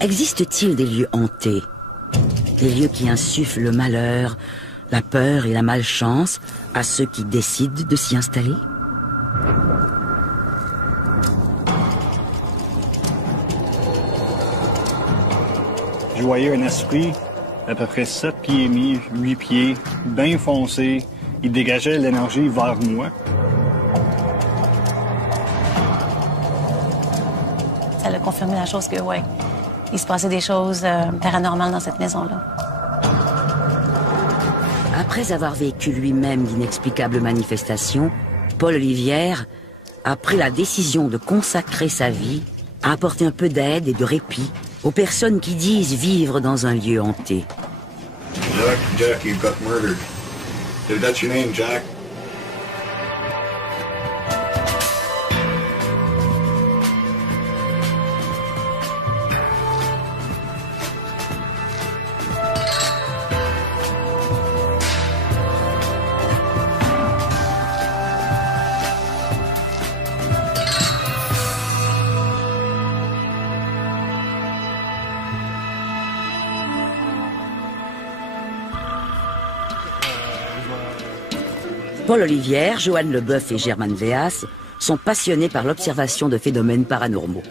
Existe-t-il des lieux hantés? Des lieux qui insufflent le malheur, la peur et la malchance à ceux qui décident de s'y installer? Je voyais un esprit à peu près 7 pieds et demi, 8 pieds, bien foncé. Il dégageait l'énergie vers moi. Ça a confirmé la chose que, ouais, il se passait des choses paranormales dans cette maison-là. Après avoir vécu lui-même d'inexplicables manifestations, Paul Olivière a pris la décision de consacrer sa vie à apporter un peu d'aide et de répit aux personnes qui disent vivre dans un lieu hanté. Jack, you got murdered. That's your name, Jack. Paul Olivière, Joanne Leboeuf et Germaine Véas sont passionnés par l'observation de phénomènes paranormaux.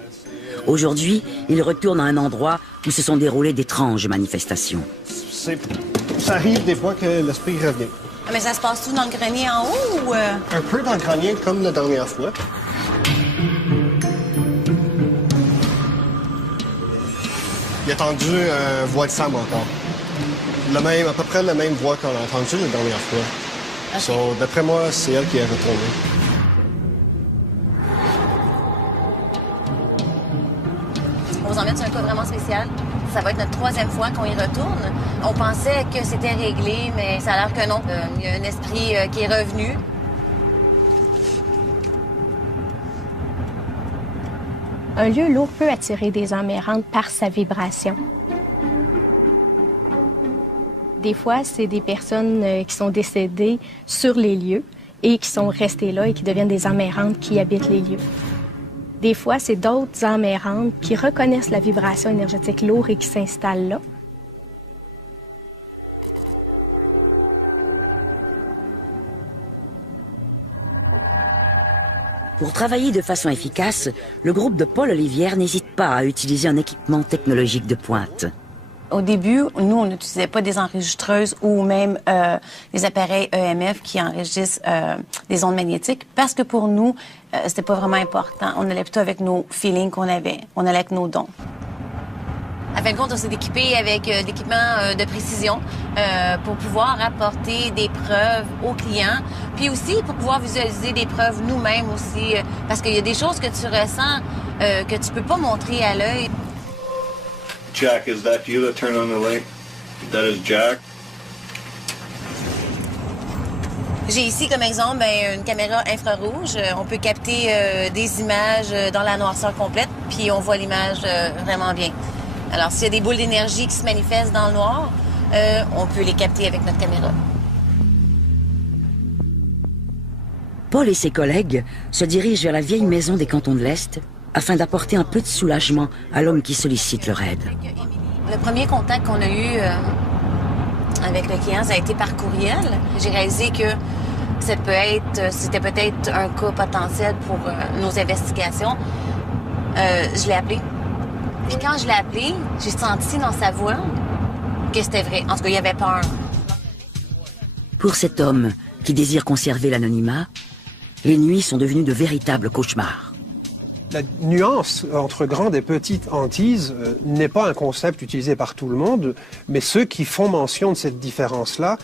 Aujourd'hui, ils retournent à un endroit où se sont déroulées d'étranges manifestations. Ça arrive des fois que l'esprit revient. Mais ça se passe tout dans le grenier en haut ou... Un peu dans le grenier, comme la dernière fois. Il a entendu voix de Sam encore. À peu près la même voix qu'on a entendue la dernière fois. Okay. So, d'après moi, c'est elle qui est retournée. On vous emmène sur un cas vraiment spécial. Ça va être notre 3e fois qu'on y retourne. On pensait que c'était réglé, mais ça a l'air que non. Il y a un esprit qui est revenu. Un lieu lourd peut attirer des âmes errantes par sa vibration. Des fois, c'est des personnes qui sont décédées sur les lieux et qui sont restées là et qui deviennent des âmes errantes qui habitent les lieux. Des fois, c'est d'autres âmes errantes qui reconnaissent la vibration énergétique lourde et qui s'installent là. Pour travailler de façon efficace, le groupe de Paul Olivière n'hésite pas à utiliser un équipement technologique de pointe. Au début, nous, on n'utilisait pas des enregistreuses ou même des appareils EMF qui enregistrent des ondes magnétiques parce que pour nous, c'était pas vraiment important. On allait plutôt avec nos feelings qu'on avait. On allait avec nos dons. À fin de compte, on s'est équipé avec d'équipements de précision pour pouvoir apporter des preuves aux clients, puis aussi pour pouvoir visualiser des preuves nous-mêmes aussi, parce qu'il y a des choses que tu ressens que tu peux pas montrer à l'œil. Jack, is that you that turned on the light? That is Jack. J'ai ici comme exemple une caméra infrarouge. On peut capter des images dans la noirceur complète, puis on voit l'image vraiment bien. Alors s'il y a des boules d'énergie qui se manifestent dans le noir, on peut les capter avec notre caméra. Paul et ses collègues se dirigent vers la vieille maison des Cantons de l'Est afin d'apporter un peu de soulagement à l'homme qui sollicite leur aide. Le premier contact qu'on a eu avec le client, ça a été par courriel. J'ai réalisé que c'était peut-être un cas potentiel pour nos investigations. Je l'ai appelé. Puis quand je l'ai appelé, j'ai senti dans sa voix que c'était vrai. En tout cas, il y avait peur. Pour cet homme qui désire conserver l'anonymat, les nuits sont devenues de véritables cauchemars. La nuance entre grande et petite hantise n'est pas un concept utilisé par tout le monde, mais ceux qui font mention de cette différence-là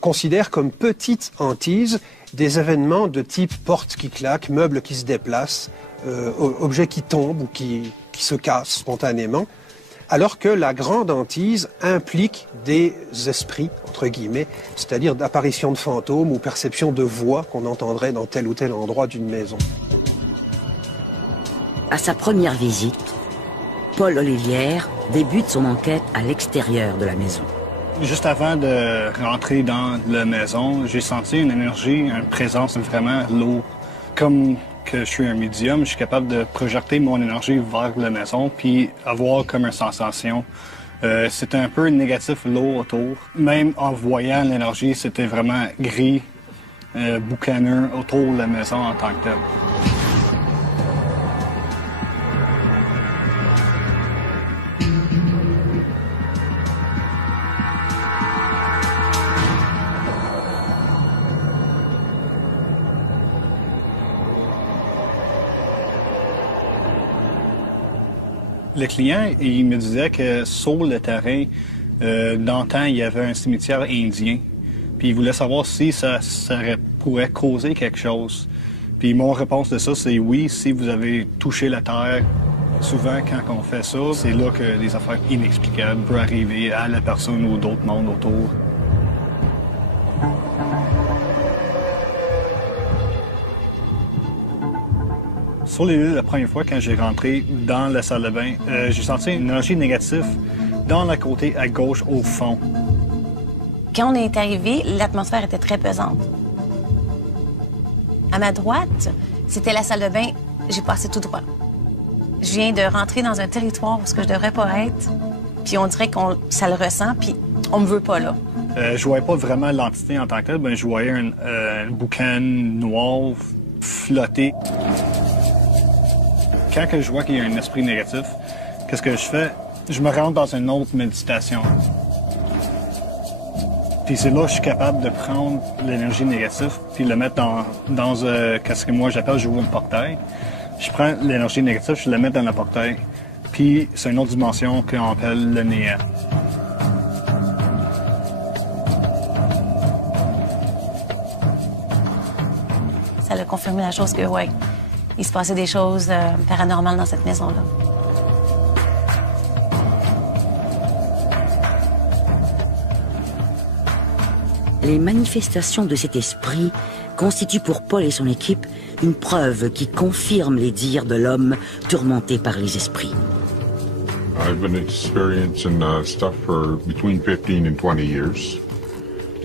considèrent comme petite hantise des événements de type porte qui claque, meubles qui se déplacent, objets qui tombent ou qui se cassent spontanément, alors que la grande hantise implique des esprits, entre guillemets, c'est-à-dire d'apparition de fantômes ou perception de voix qu'on entendrait dans tel ou tel endroit d'une maison. À sa première visite, Paul Olivière débute son enquête à l'extérieur de la maison. Juste avant de rentrer dans la maison, j'ai senti une énergie, une présence vraiment lourde. Comme que je suis un médium, je suis capable de projeter mon énergie vers la maison puis avoir comme une sensation. C'était un peu négatif lourd autour. Même en voyant l'énergie, c'était vraiment gris, boucaneux autour de la maison en tant que tel. Le client, il me disait que sur le terrain, dans le temps, il y avait un cimetière indien. Puis il voulait savoir si ça pourrait causer quelque chose. Puis mon réponse de ça, c'est oui, si vous avez touché la terre. Souvent, quand on fait ça, c'est là que des affaires inexplicables peuvent arriver à la personne ou d'autres mondes autour. Sur les lieux, la première fois, quand j'ai rentré dans la salle de bain, j'ai senti une énergie négative dans le côté à gauche, au fond. Quand on est arrivé, l'atmosphère était très pesante. À ma droite, c'était la salle de bain. J'ai passé tout droit. Je viens de rentrer dans un territoire où je devrais pas être, puis on dirait que ça le ressent, puis on me veut pas là. Je voyais pas vraiment l'entité en tant que telle, ben je voyais un boucan noir flotter. Quand je vois qu'il y a un esprit négatif, qu'est-ce que je fais? Je me rentre dans une autre méditation. Puis c'est là que je suis capable de prendre l'énergie négative puis le mettre dans qu'est-ce que moi j'appelle j'ouvre le portail. Je prends l'énergie négative, je la mets dans le portail. Puis c'est une autre dimension qu'on appelle le néant. Ça a confirmé la chose que, ouais, il se passait des choses paranormales dans cette maison-là. Les manifestations de cet esprit constituent pour Paul et son équipe une preuve qui confirme les dires de l'homme tourmenté par les esprits. I've been experiencing stuff for between 15 and 20 years.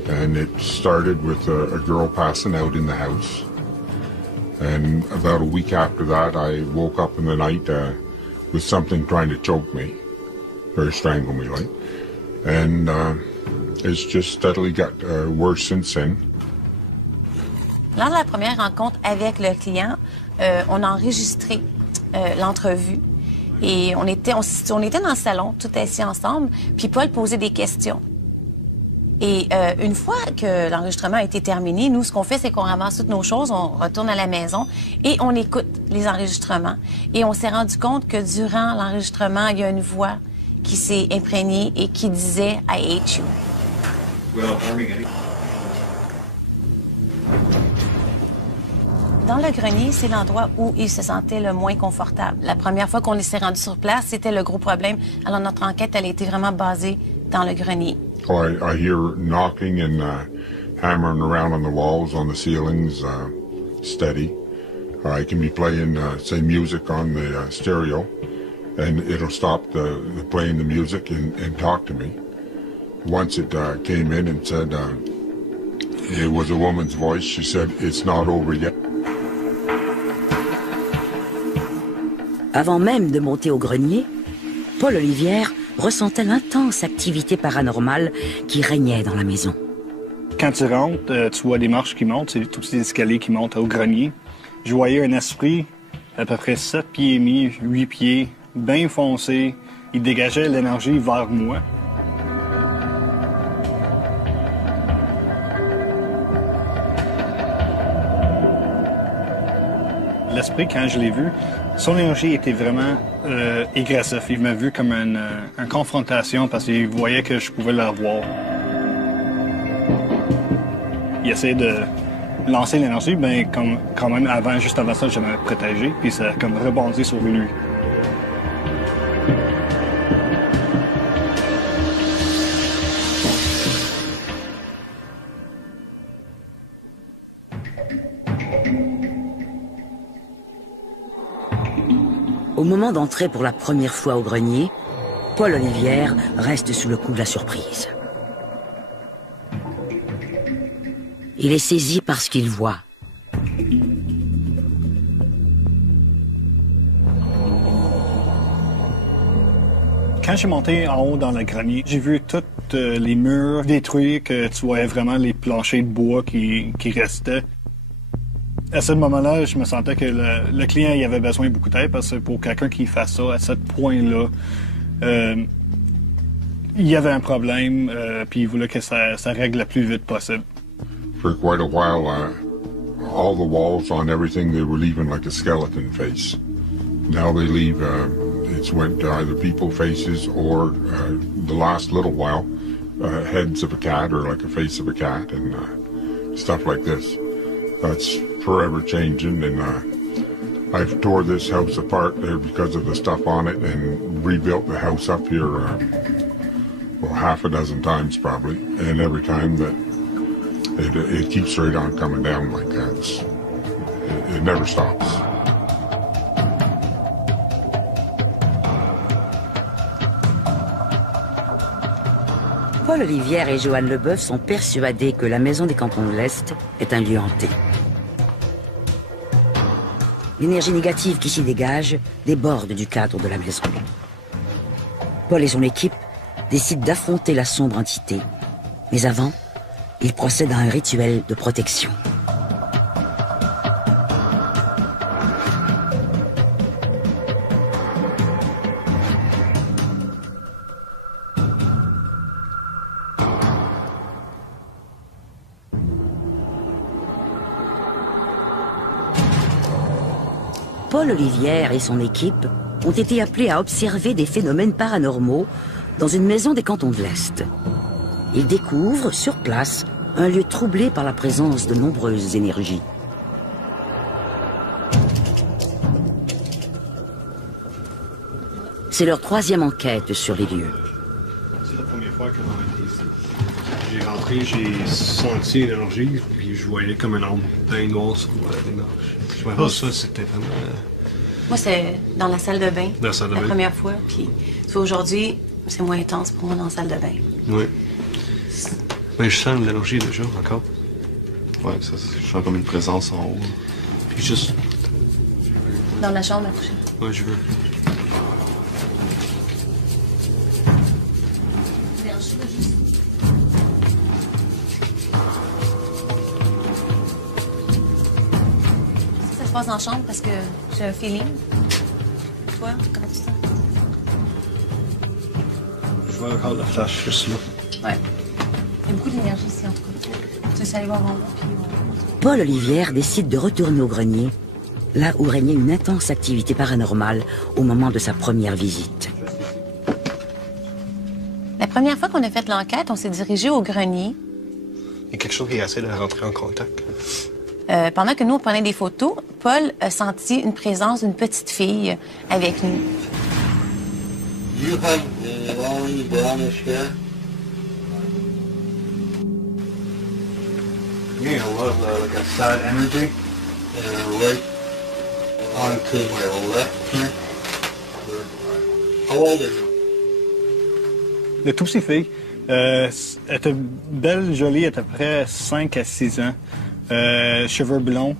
And it started with a girl passing out in the house. And about a week after that, I woke up in the night with something trying to choke me, or strangle me, like. And it's just steadily got worse since then. Lors de la première rencontre avec le client, on a enregistré l'entrevue. Et on était dans le salon, tout assis ensemble, puis Paul posait des questions. Et une fois que l'enregistrement a été terminé, nous, ce qu'on fait, c'est qu'on ramasse toutes nos choses, on retourne à la maison et on écoute les enregistrements. Et on s'est rendu compte que durant l'enregistrement, il y a une voix qui s'est imprégnée et qui disait « I hate you ». Dans le grenier, c'est l'endroit où il se sentait le moins confortable. La première fois qu'on s'est rendu sur place, c'était le gros problème. Alors notre enquête, elle a été vraiment basée dans le grenier. Oh, I hear knocking and hammering around on the walls, on the ceilings, steady. I can be playing, say, music on the stereo, and it'll stop playing the music and talk to me. Once it came in and said, it was a woman's voice. She said, "It's not over yet." Avant même de monter au grenier, Paul Olivière ressentait l'intense activité paranormale qui régnait dans la maison. Quand tu rentres, tu vois des marches qui montent, c'est tous ces escaliers qui montent au grenier. Je voyais un esprit à peu près 7 pieds et demi, 8 pieds, bien foncé. Il dégageait l'énergie vers moi. L'esprit, quand je l'ai vu, son énergie était vraiment agressive. Il m'a vu comme une confrontation parce qu'il voyait que je pouvais la voir. Il essayait de lancer l'énergie, bien, comme quand même juste avant ça, je m'avais protégé, puis ça a comme rebondi sur lui. Au moment d'entrer pour la première fois au grenier, Paul Olivière reste sous le coup de la surprise. Il est saisi par ce qu'il voit. Quand j'ai monté en haut dans le grenier, j'ai vu tous les murs détruits, que tu voyais vraiment les planchers de bois qui restaient. À ce moment-là, je me sentais que le client il avait besoin de beaucoup d'aide parce que pour quelqu'un qui fasse ça à ce point-là, il y avait un problème, puis il voulait que ça règle le plus vite possible. For quite a while, all the walls on everything, they were leaving like a skeleton face. Now they leave, it's went to either people faces or the last little while, heads of a cat or like a face of a cat and stuff like this. That's forever changing, and I've tore this house apart there because of the stuff on it and rebuilt the house up here, well, half a dozen times probably, and every time that it keeps straight on coming down like that. It never stops. Paul Olivière et Joanne Leboeuf sont persuadés que la Maison des Cantons de l'Est est un lieu hanté. L'énergie négative qui s'y dégage déborde du cadre de la maison. Paul et son équipe décident d'affronter la sombre entité. Mais avant, ils procèdent à un rituel de protection. Paul Olivière et son équipe ont été appelés à observer des phénomènes paranormaux dans une maison des Cantons de l'Est. Ils découvrent, sur place, un lieu troublé par la présence de nombreuses énergies. C'est leur troisième enquête sur les lieux. C'est la première fois que j'ai été ici. J'ai rentré, j'ai senti une énergie, puis je voyais comme un arbre bien noir sur les marches. Je voyais pas ça, c'était vraiment... Moi, c'est dans la salle de bain. Dans la salle de bain. Première fois, puis tu vois, aujourd'hui, c'est moins intense pour moi dans la salle de bain. Oui. Mais je sens l'énergie déjà, encore. Ouais, ça, je sens comme une présence en haut. Puis juste... Dans la chambre à coucher. Ouais, je veux. Ça se passe en chambre parce que j'ai un feeling. Toi, comment tu sens? Je vois encore la flash juste là. Ouais. Il y a beaucoup d'énergie ici, en tout cas. Tu sais, aller voir en haut, puis... Paul Olivière décide de retourner au grenier, là où régnait une intense activité paranormale au moment de sa première visite. La première fois qu'on a fait l'enquête, on s'est dirigé au grenier. Il y a quelque chose qui essaie de rentrer en contact. Pendant que nous, on prenait des photos, Paul a senti une présence d'une petite fille avec nous. You have only brownish hair? Yeah, a lot of like a sad energy. Right onto my left hand. How old are you? Le tout petit fille, elle était belle, jolie, à peu près 5 à 6 ans. Cheveux blonds.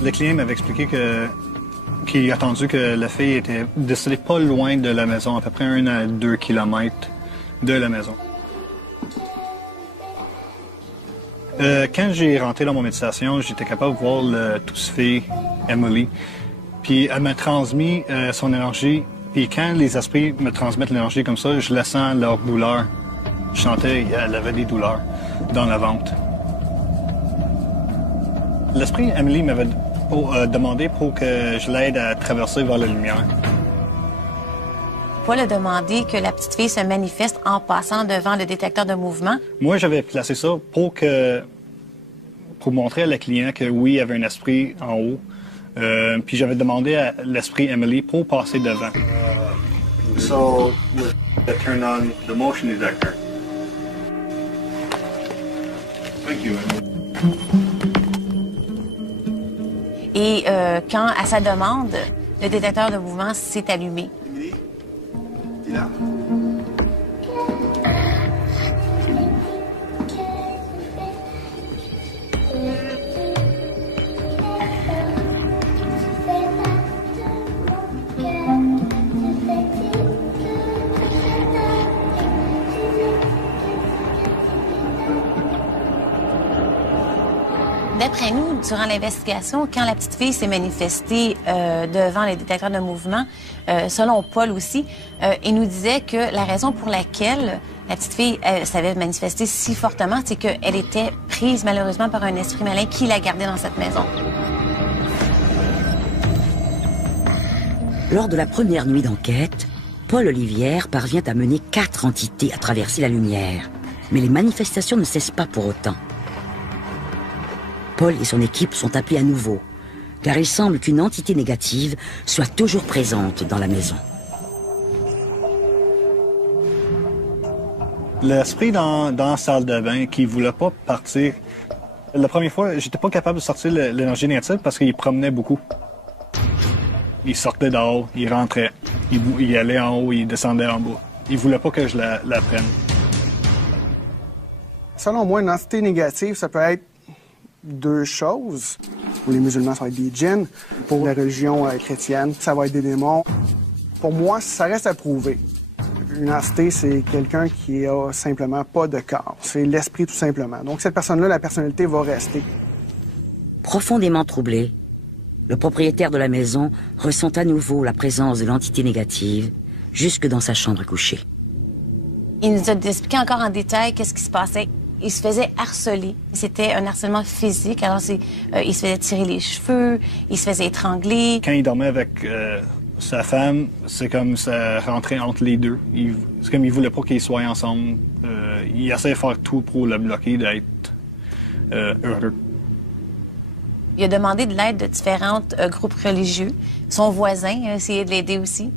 Le client m'avait expliqué qu'il a entendu que la fille était décédée pas loin de la maison, à peu près 1 à 2 kilomètres de la maison. Quand j'ai rentré dans mon méditation, j'étais capable de voir le tout petit fille, Emily. Puis elle m'a transmis son énergie. Puis quand les esprits me transmettent l'énergie comme ça, je la sens leur douleur. Je sentais qu'elle avait des douleurs dans la ventre. L'esprit Emily m'avait demandé pour que je l'aide à traverser vers la lumière. Paul a demandé que la petite fille se manifeste en passant devant le détecteur de mouvement. Moi, j'avais placé ça pour montrer à la client que oui, il y avait un esprit en haut. Puis j'avais demandé à l'esprit Emily pour passer devant. So, I turn on the motion detector. Thank you. Et quand, à sa demande, le détecteur de mouvement s'est allumé. Emily, t'es là? D'après nous, durant l'investigation, quand la petite fille s'est manifestée devant les détecteurs de mouvement, selon Paul aussi, il nous disait que la raison pour laquelle la petite fille s'avait manifesté si fortement, c'est qu'elle était prise malheureusement par un esprit malin qui la gardait dans cette maison. Lors de la première nuit d'enquête, Paul Olivière parvient à mener 4 entités à traverser la lumière. Mais les manifestations ne cessent pas pour autant. Paul et son équipe sont appelés à nouveau, car il semble qu'une entité négative soit toujours présente dans la maison. L'esprit dans la salle de bain qui voulait pas partir. La première fois, j'étais pas capable de sortir l'énergie négative parce qu'il promenait beaucoup. Il sortait dehors, il rentrait, il allait en haut, il descendait en bas. Il voulait pas que je la prenne. Selon moi, une entité négative, ça peut être 2 choses. Pour les musulmans, ça va être des djinns. Pour la religion chrétienne, ça va être des démons. Pour moi, ça reste à prouver. Une entité, c'est quelqu'un qui a simplement pas de corps. C'est l'esprit, tout simplement. Donc, cette personne-là, la personnalité va rester. Profondément troublé, le propriétaire de la maison ressent à nouveau la présence de l'entité négative jusque dans sa chambre couchée. Il nous a expliqué encore en détail qu'est-ce qui se passait. Il se faisait harceler. C'était un harcèlement physique. Alors, il se faisait tirer les cheveux, il se faisait étrangler. Quand il dormait avec sa femme, c'est comme ça rentrait entre les deux. C'est comme il voulait pas qu'ils soient ensemble. Il essayait de faire tout pour le bloquer d'être heureux. Il a demandé de l'aide de différents groupes religieux. Son voisin a essayé de l'aider aussi.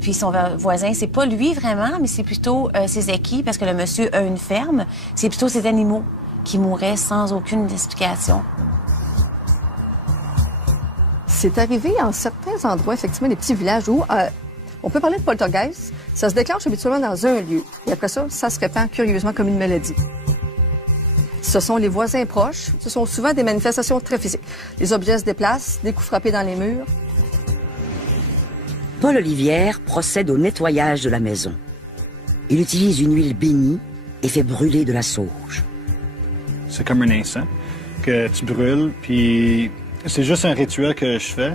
Puis son voisin, c'est pas lui vraiment, mais c'est plutôt ses acquis, parce que le monsieur a une ferme. C'est plutôt ses animaux qui mouraient sans aucune explication. C'est arrivé en certains endroits, effectivement, des petits villages où on peut parler de poltergeist. Ça se déclenche habituellement dans un lieu. Et après ça, ça se répand curieusement comme une maladie. Ce sont les voisins proches. Ce sont souvent des manifestations très physiques. Les objets se déplacent, des coups frappés dans les murs. Paul Olivière procède au nettoyage de la maison. Il utilise une huile bénie et fait brûler de la sauge. C'est comme un encens que tu brûles, puis c'est juste un rituel que je fais.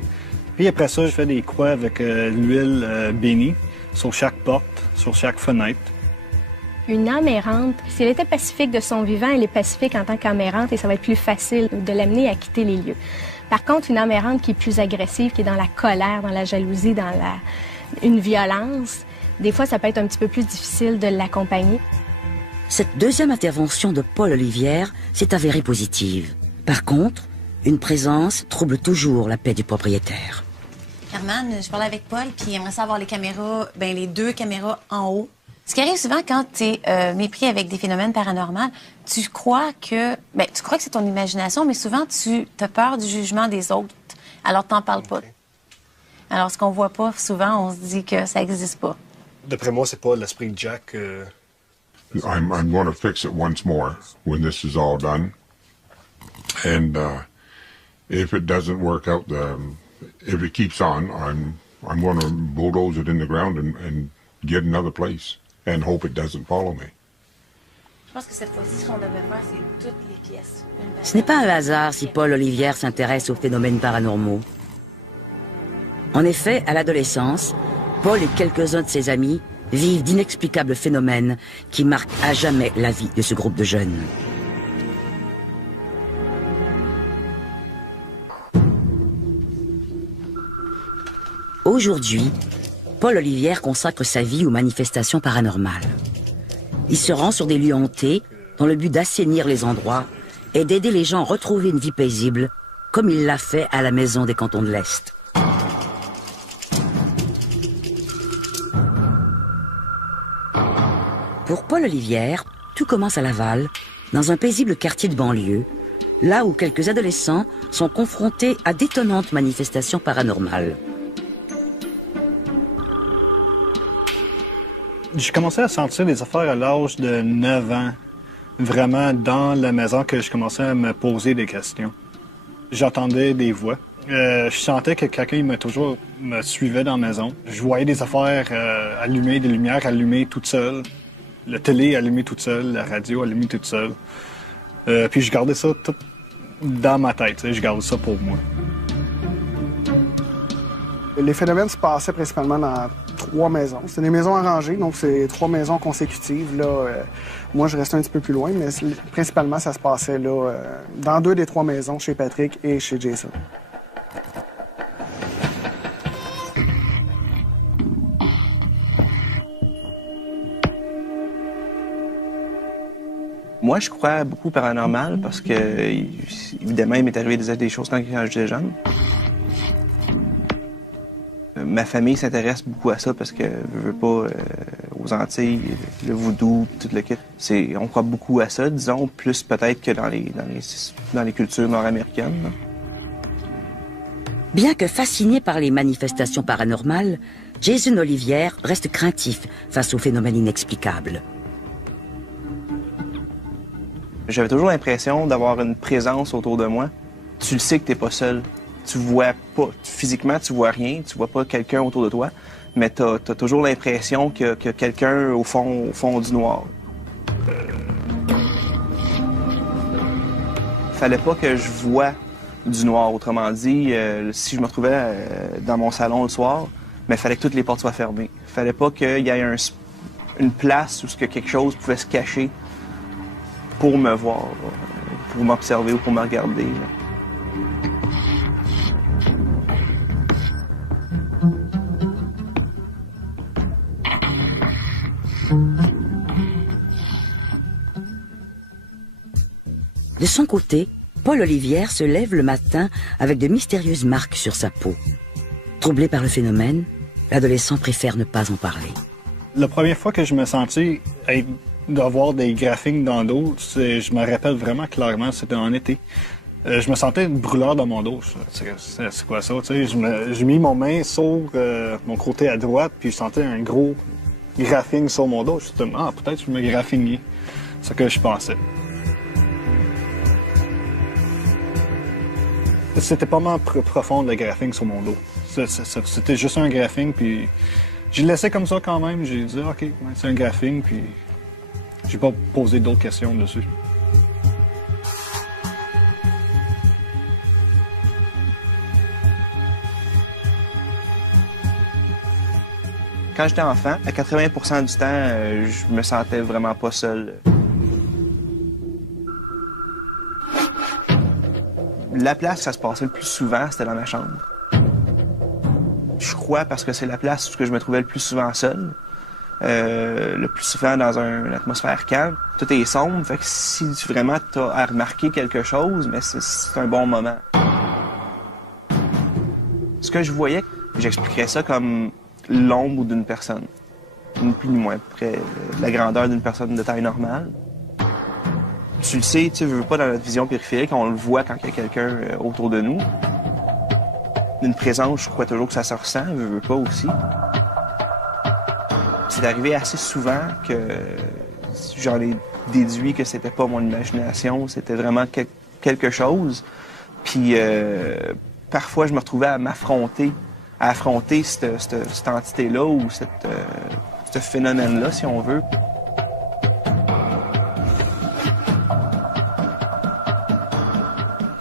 Puis après ça, je fais des croix avec l'huile bénie sur chaque porte, sur chaque fenêtre. Une âme errante, si elle était pacifique de son vivant, elle est pacifique en tant qu'âme errante et ça va être plus facile de l'amener à quitter les lieux. Par contre, une âme errante qui est plus agressive, qui est dans la colère, dans la jalousie, dans une violence, des fois, ça peut être un petit peu plus difficile de l'accompagner. Cette deuxième intervention de Paul Olivière s'est avérée positive. Par contre, une présence trouble toujours la paix du propriétaire. Herman, je parlais avec Paul, puis il aimerait savoir les caméras, les 2 caméras en haut. Ce qui arrive souvent quand tu es mépris avec des phénomènes paranormaux, tu crois que c'est ton imagination, mais souvent tu as peur du jugement des autres. Alors t'en parles pas. Alors ce qu'on voit pas souvent, on se dit que ça n'existe pas. D'après moi, c'est pas l'esprit de Jack. I'm going to fix it once more when this is all done. And if it doesn't work out, if it keeps on, I'm going to bulldoze it in the ground and get another place. And hope it doesn't follow me. Je pense que cette fois-ci, ce qu'on devait faire, c'est toutes les pièces. Ce n'est pas un hasard si Paul Olivière s'intéresse aux phénomènes paranormaux. En effet, à l'adolescence, Paul et quelques-uns de ses amis vivent d'inexplicables phénomènes qui marquent à jamais la vie de ce groupe de jeunes. Aujourd'hui, Paul Olivière consacre sa vie aux manifestations paranormales. Il se rend sur des lieux hantés dans le but d'assainir les endroits et d'aider les gens à retrouver une vie paisible, comme il l'a fait à la Maison des Cantons de l'Est. Pour Paul Olivière, tout commence à Laval, dans un paisible quartier de banlieue, là où quelques adolescents sont confrontés à d'étonnantes manifestations paranormales. J'ai commencé à sentir des affaires à l'âge de 9 ans, vraiment dans la maison, que je commençais à me poser des questions. J'entendais des voix. Je sentais que quelqu'un me suivait dans la maison. Je voyais des affaires allumées, des lumières allumées toutes seules, la télé allumée toute seule, la radio allumée toute seule. Puis je gardais ça dans ma tête. Je garde ça pour moi. Les phénomènes se passaient principalement dans 3 maisons. C'est des maisons arrangées, donc c'est 3 maisons consécutives. Là, moi, je restais un petit peu plus loin, mais principalement, ça se passait là, dans 2 des 3 maisons, chez Patrick et chez Jason. Moi, je crois beaucoup au paranormal parce que, évidemment, il m'est arrivé des choses quand j'étais jeune. Ma famille s'intéresse beaucoup à ça parce que je veux pas aux Antilles, le voodoo, tout le kit. On croit beaucoup à ça, disons, plus peut-être que dans les cultures nord-américaines. Là. Bien que fasciné par les manifestations paranormales, Jason Olivière reste craintif face aux phénomènes inexplicables. J'avais toujours l'impression d'avoir une présence autour de moi. Tu le sais que t'es pas seul. Tu vois pas, physiquement, tu vois rien, tu vois pas quelqu'un autour de toi, mais t'as toujours l'impression qu'il y a quelqu'un au fond du noir. Fallait pas que je voie du noir, autrement dit, si je me retrouvais dans mon salon le soir, mais fallait que toutes les portes soient fermées. Fallait pas qu'il y ait une place où quelque chose pouvait se cacher pour me voir, pour m'observer ou pour me regarder. Là. De son côté, Paul Olivière se lève le matin avec de mystérieuses marques sur sa peau. Troublé par le phénomène, l'adolescent préfère ne pas en parler. La première fois que je me sentais d'avoir des graphines dans le dos, je me rappelle vraiment clairement, c'était en été. Je me sentais une brûleur dans mon dos. C'est quoi ça? J'ai mis mon main sur mon côté à droite, puis je sentais un gros graphine sur mon dos. Je me suis dit, peut-être que je me graffignais. C'est ce que je pensais. C'était pas mal profond, le graphing sur mon dos. C'était juste un graphing, puis j'ai laissé comme ça quand même. J'ai dit, OK, c'est un graphing, puis j'ai pas posé d'autres questions dessus. Quand j'étais enfant, à 80% du temps, je me sentais vraiment pas seul. La place où ça se passait le plus souvent, c'était dans ma chambre. Je crois parce que c'est la place où je me trouvais le plus souvent seul. Le plus souvent dans une atmosphère calme. Tout est sombre, fait que si vraiment tu as à remarquer quelque chose, mais c'est un bon moment. Ce que je voyais, j'expliquerais ça comme l'ombre d'une personne. Ni plus ni moins, à peu près la grandeur d'une personne de taille normale. Tu le sais, tu veux pas dans notre vision périphérique, on le voit quand il y a quelqu'un autour de nous. Une présence, je crois toujours que ça se ressent, veux pas aussi. C'est arrivé assez souvent que j'en ai déduit que c'était pas mon imagination, c'était vraiment quelque chose. Puis parfois, je me retrouvais à affronter cette entité-là ou ce phénomène-là, si on veut.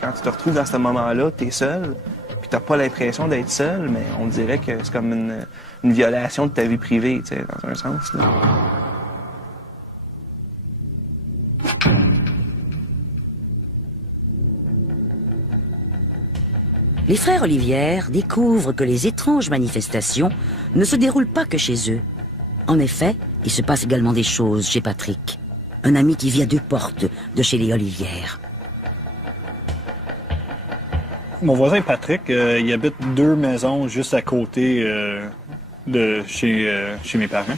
Quand tu te retrouves dans ce moment-là, t'es seul, puis t'as pas l'impression d'être seul, mais on dirait que c'est comme une violation de ta vie privée, tu sais, dans un sens, là. Les frères Olivière découvrent que les étranges manifestations ne se déroulent pas que chez eux. En effet, il se passe également des choses chez Patrick, un ami qui vit à 2 portes de chez les Olivière. Mon voisin Patrick, il habite 2 maisons juste à côté de chez mes parents.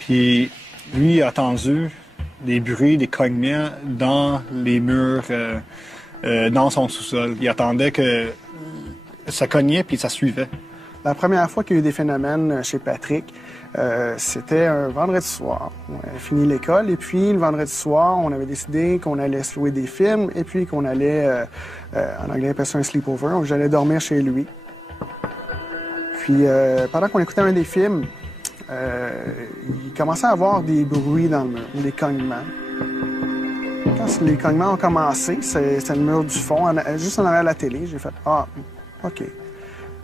Puis lui, il a entendu des bruits, des cognements dans les murs, dans son sous-sol. Il attendait que ça cognait puis ça suivait. La première fois qu'il y a eu des phénomènes chez Patrick, c'était un vendredi soir. On avait fini l'école et puis le vendredi soir, on avait décidé qu'on allait se louer des films et puis qu'on allait, en anglais on appelle ça un sleepover, j'allais dormir chez lui. Puis pendant qu'on écoutait un des films, il commençait à avoir des bruits dans le mur, des cognements. Quand Quand les cognements ont commencé, c'est le mur du fond, juste en arrière de la télé. J'ai fait « Ah, OK ».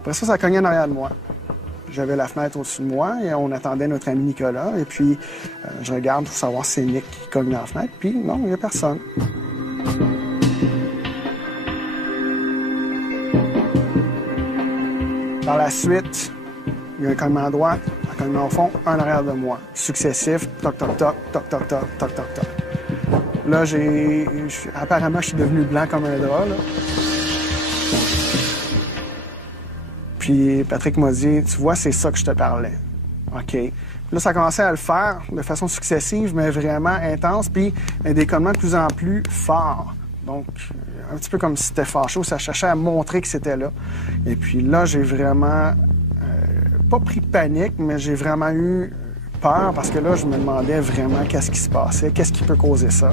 Après ça cognait en arrière de moi. J'avais la fenêtre au-dessus de moi et on attendait notre ami Nicolas. Et puis, je regarde pour savoir si c'est Nick qui cogne dans la fenêtre. Puis, non, il n'y a personne. Par la suite, il y a un cognement à droite, un cognement au fond, un en arrière de moi. Successif, toc, toc, toc, toc, toc, toc, toc, toc, toc. Là, apparemment, je suis devenu blanc comme un drap, là. Puis Patrick m'a dit, tu vois, c'est ça que je te parlais. OK. Là, ça a commencé à le faire de façon successive, mais vraiment intense, puis des cognements de plus en plus forts. Donc, un petit peu comme si c'était fâché, ça cherchait à montrer que c'était là. Et puis là, j'ai vraiment, pas pris de panique, mais j'ai vraiment eu peur parce que là, je me demandais vraiment qu'est-ce qui se passait, qu'est-ce qui peut causer ça.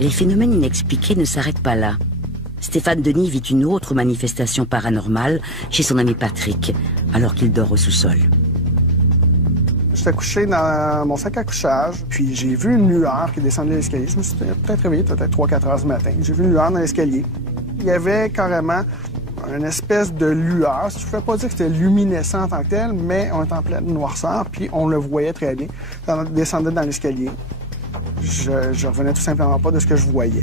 Les phénomènes inexpliqués ne s'arrêtent pas là. Stéphane Denis vit une autre manifestation paranormale chez son ami Patrick, alors qu'il dort au sous-sol. J'étais couché dans mon sac à couchage, puis j'ai vu une lueur qui descendait de l'escalier. Je me suis peut-être réveillé, peut-être 3-4 heures du matin. J'ai vu une lueur dans l'escalier. Il y avait carrément une espèce de lueur. Je ne pouvais pas dire que c'était luminescent en tant que tel, mais on était en pleine noirceur, puis on le voyait très bien. Ça descendait dans l'escalier. Je revenais tout simplement pas de ce que je voyais.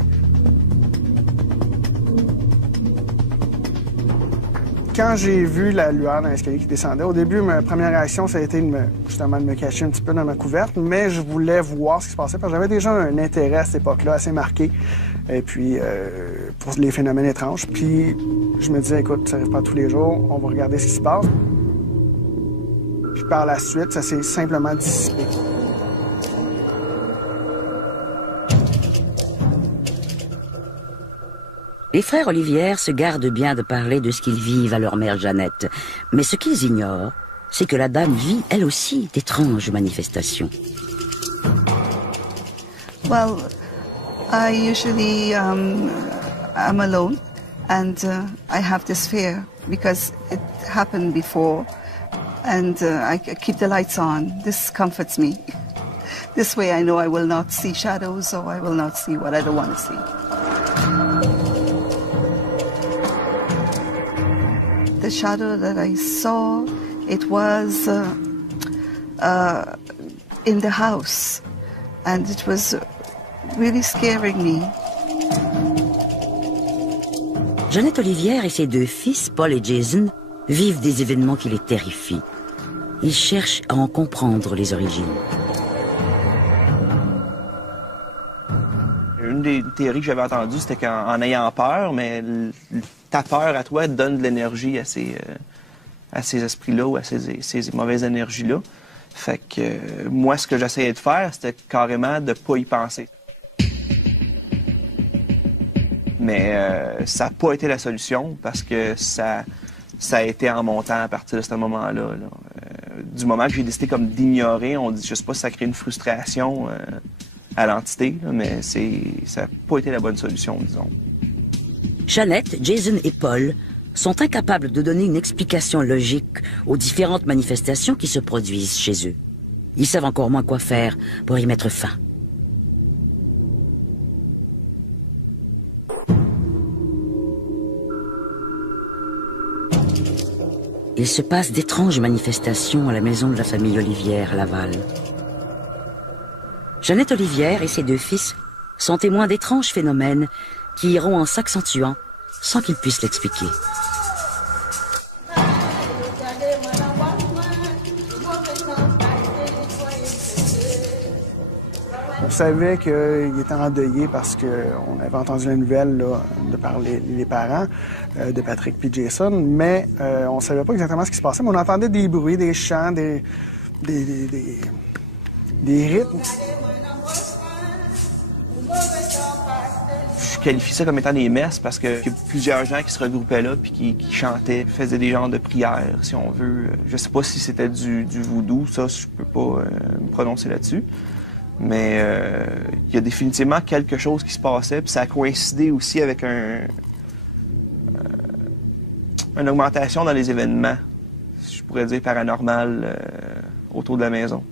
Quand j'ai vu la lueur dans l'escalier qui descendait, au début, ma première réaction, ça a été justement de me cacher un petit peu dans ma couverte, mais je voulais voir ce qui se passait, parce que j'avais déjà un intérêt à cette époque-là assez marqué, et puis pour les phénomènes étranges. Puis je me disais, écoute, ça n'arrive pas tous les jours, on va regarder ce qui se passe. Puis par la suite, ça s'est simplement dissipé. Les frères Olivière se gardent bien de parler de ce qu'ils vivent à leur mère Jeannette. Mais ce qu'ils ignorent, c'est que la dame vit, elle aussi, d'étranges manifestations. Well, I usually I'm alone and I have this fear because it happened before and I keep the lights on. This comforts me. This way I know I will not see shadows or I will not see what I don't want to see. The shadow that I saw, it was in the house, and it was really scaring me. Jeannette Olivière et ses deux fils, Paul et Jason, vivent des événements qui les terrifient. Ils cherchent à en comprendre les origines. Une des théories que j'avais entendues, c'était qu'en ayant peur, mais ta peur à toi donne de l'énergie à ces esprits-là ou à ces mauvaises énergies-là. Fait que moi, ce que j'essayais de faire, c'était carrément de ne pas y penser. Mais ça n'a pas été la solution parce que ça a été en montant à partir de ce moment-là. Du moment que j'ai décidé comme d'ignorer, on dit, je sais pas si ça crée une frustration à l'entité, mais ça n'a pas été la bonne solution, disons. Jeannette, Jason et Paul sont incapables de donner une explication logique aux différentes manifestations qui se produisent chez eux. Ils savent encore moins quoi faire pour y mettre fin. Il se passe d'étranges manifestations à la maison de la famille Olivière à Laval. Jeannette Olivière et ses deux fils sont témoins d'étranges phénomènes qui iront en s'accentuant sans qu'ils puissent l'expliquer. On savait qu'il était endeuillé parce qu'on avait entendu la nouvelle là, de par les parents de Patrick et Jason, mais on ne savait pas exactement ce qui se passait, mais on entendait des bruits, des chants, des rythmes. Je qualifie ça comme étant des messes parce qu'il y a plusieurs gens qui se regroupaient là puis qui chantaient, faisaient des genres de prières, si on veut. Je sais pas si c'était du voodoo, ça, je peux pas me prononcer là-dessus. Mais il y a définitivement quelque chose qui se passait, puis ça a coïncidé aussi avec une augmentation dans les événements, je pourrais dire paranormal, autour de la maison.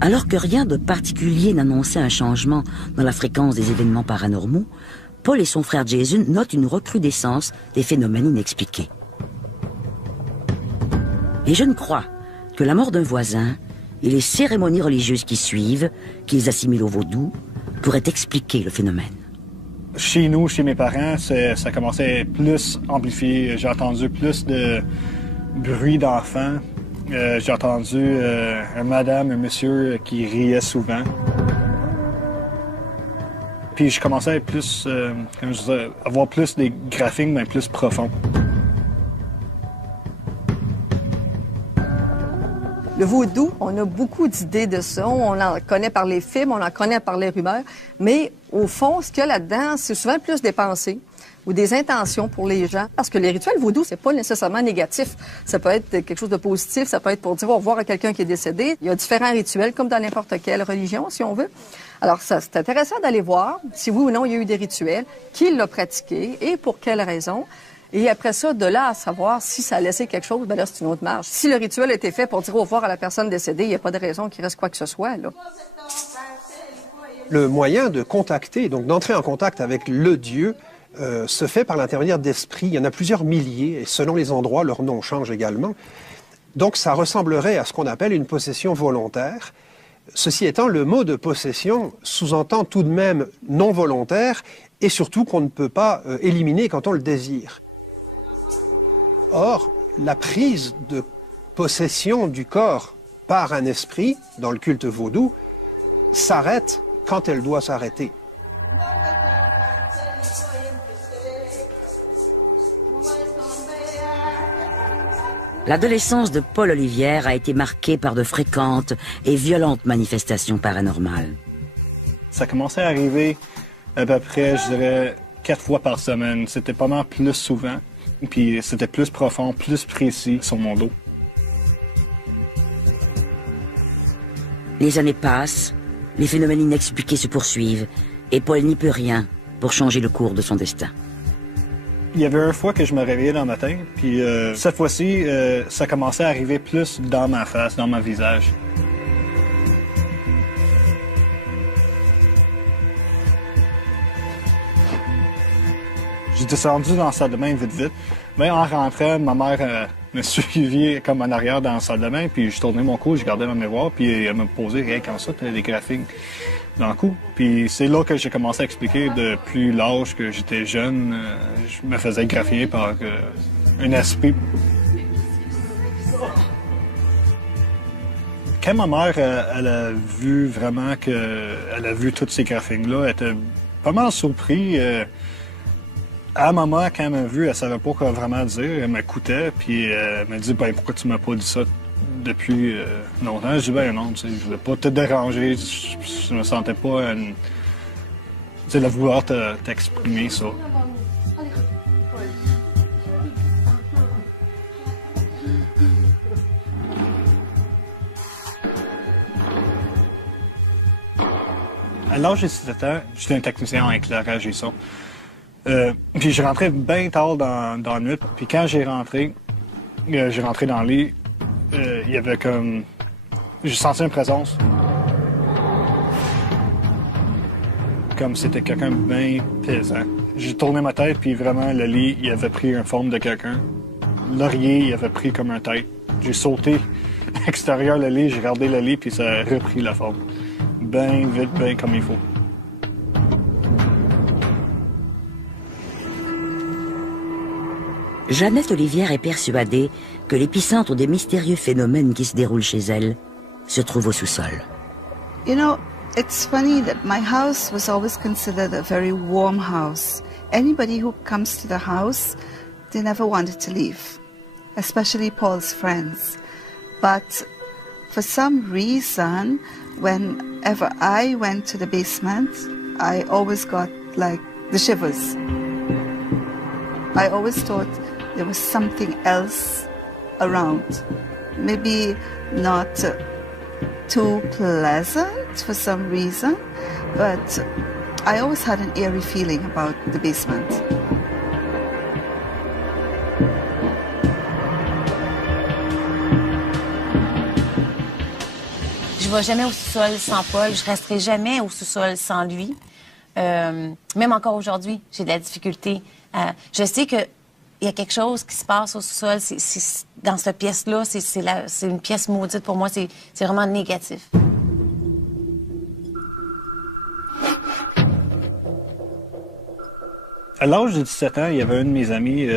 Alors que rien de particulier n'annonçait un changement dans la fréquence des événements paranormaux, Paul et son frère Jason notent une recrudescence des phénomènes inexpliqués. Les jeunes croient que la mort d'un voisin et les cérémonies religieuses qui suivent, qu'ils assimilent au vaudou, pourraient expliquer le phénomène. Chez nous, chez mes parents, ça commençait à être plus amplifié. J'ai entendu plus de bruit d'enfants. J'ai entendu un madame, un monsieur qui riait souvent. Puis je commençais à être plus, comme je disais, avoir plus des graphiques, mais plus profonds. Le vaudou, on a beaucoup d'idées de ça. On en connaît par les films, on en connaît par les rumeurs. Mais au fond, ce qu'il y a là-dedans, c'est souvent plus des pensées ou des intentions pour les gens. Parce que les rituels vaudou, c'est pas nécessairement négatif. Ça peut être quelque chose de positif, ça peut être pour dire au revoir à quelqu'un qui est décédé. Il y a différents rituels, comme dans n'importe quelle religion, si on veut. Alors, ça, c'est intéressant d'aller voir si oui ou non il y a eu des rituels, qui l'a pratiqué et pour quelles raisons. Et après ça, de là à savoir si ça a laissé quelque chose, ben là, c'est une autre marge. Si le rituel a été fait pour dire au revoir à la personne décédée, il n'y a pas de raison qu'il reste quoi que ce soit, là. Le moyen de contacter, donc d'entrer en contact avec le Dieu, se fait par l'intermédiaire d'esprits. Il y en a plusieurs milliers, et selon les endroits, leur nom change également. Donc, ça ressemblerait à ce qu'on appelle une possession volontaire. Ceci étant, le mot de possession sous-entend tout de même non volontaire, et surtout qu'on ne peut pas éliminer quand on le désire. Or, la prise de possession du corps par un esprit, dans le culte vaudou, s'arrête quand elle doit s'arrêter. L'adolescence de Paul Olivière a été marquée par de fréquentes et violentes manifestations paranormales. Ça commençait à arriver à peu près, je dirais, 4 fois par semaine. C'était pas mal plus souvent. Puis c'était plus profond, plus précis sur mon dos. Les années passent, les phénomènes inexpliqués se poursuivent, et Paul n'y peut rien pour changer le cours de son destin. Il y avait une fois que je me réveillais dans le matin, puis cette fois-ci, ça commençait à arriver plus dans ma face, dans mon visage. J'ai descendu dans la salle de bain vite. Mais en rentrant, ma mère me suivit comme en arrière dans la salle de bain, puis je tournais mon cou, je regardais dans le miroir, puis elle me posait rien comme ça, t'as des graphiques dans le cou. Puis c'est là que j'ai commencé à expliquer de plus l'âge que j'étais jeune, je me faisais graphier par un esprit. Quand ma mère, elle a vu vraiment elle a vu tous ces graphiques-là, elle était pas mal surprise. À maman, quand elle m'a vu, elle savait pas quoi vraiment dire. Elle m'écoutait, puis elle m'a dit « Ben, pourquoi tu m'as pas dit ça depuis longtemps? » Je dis « Ben non, tu sais, je voulais pas te déranger. Je me sentais pas tu sais, de vouloir t'exprimer ça. » À l'âge de 17 ans, j'étais un technicien en éclairage et son. Puis je rentrais bien tard dans la nuit. Puis quand j'ai rentré dans le lit, il y avait comme... J'ai senti une présence. Comme c'était quelqu'un de bien pesant. J'ai tourné ma tête, puis vraiment, le lit, il avait pris une forme de quelqu'un. L'oreiller, il avait pris comme un tête. J'ai sauté à l'extérieur le lit, j'ai regardé le lit, puis ça a repris la forme. Bien vite, bien comme il faut. Jeannette Olivière est persuadée que l'épicentre des mystérieux phénomènes qui se déroulent chez elle se trouve au sous-sol. You know, it's funny that my house was always considered a very warm house. Anybody who comes to the house, they never wanted to leave, especially Paul's friends. But for some reason, whenever I went to the basement, I always got like the shivers. I always thought there was something else around. Maybe not too pleasant for some reason, but I always had an eerie feeling about the basement. Je ne vais jamais au sous-sol sans Paul. Je resterai jamais au sous-sol sans lui. Même encore aujourd'hui, j'ai de la difficulté. Je sais qu'il y a quelque chose qui se passe au sous-sol. Dans cette pièce-là, c'est une pièce maudite pour moi. C'est vraiment négatif. À l'âge de 17 ans, il y avait un de mes amis.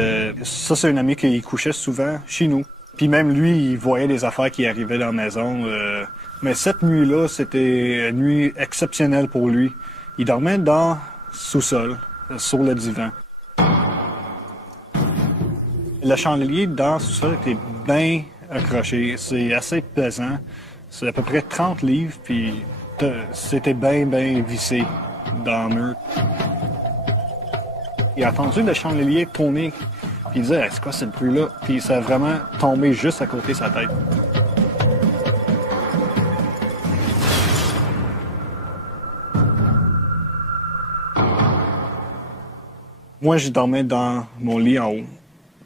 Ça, c'est un ami qui couchait souvent chez nous. Puis même lui, il voyait des affaires qui arrivaient dans la maison. Mais cette nuit-là, c'était une nuit exceptionnelle pour lui. Il dormait dans le sous-sol, sur le divan. Le chandelier dans le sous-sol était bien accroché. C'est assez pesant. C'est à peu près 30 livres, puis c'était bien vissé dans le mur. Il a entendu le chandelier tourner, puis il disait hey, « C'est quoi ce bruit-là? » Puis ça a vraiment tombé juste à côté de sa tête. Moi, je dormais dans mon lit en haut.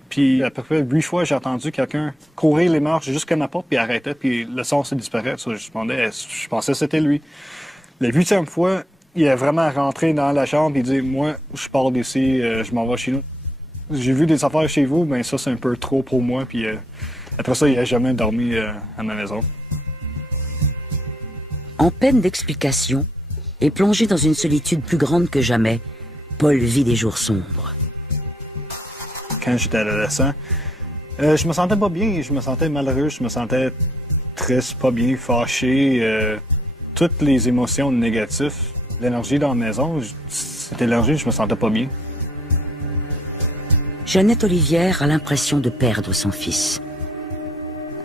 Puis à peu près 8 fois, j'ai entendu quelqu'un courir les marches jusqu'à ma porte, puis arrêtait, puis le son s'est disparu. Je pensais que c'était lui. La 8e fois, il est vraiment rentré dans la chambre et il dit « Moi, je pars d'ici, je m'en vais chez nous. J'ai vu des affaires chez vous, mais ça, c'est un peu trop pour moi. » Puis après ça, il n'a jamais dormi à ma maison. En peine d'explication et plongé dans une solitude plus grande que jamais, Paul vit des jours sombres. Quand j'étais adolescent, je me sentais pas bien, je me sentais malheureux, je me sentais triste, pas bien, fâché. Toutes les émotions négatives. L'énergie dans la maison, c'était l'énergie, je me sentais pas bien. Jeannette Olivière a l'impression de perdre son fils.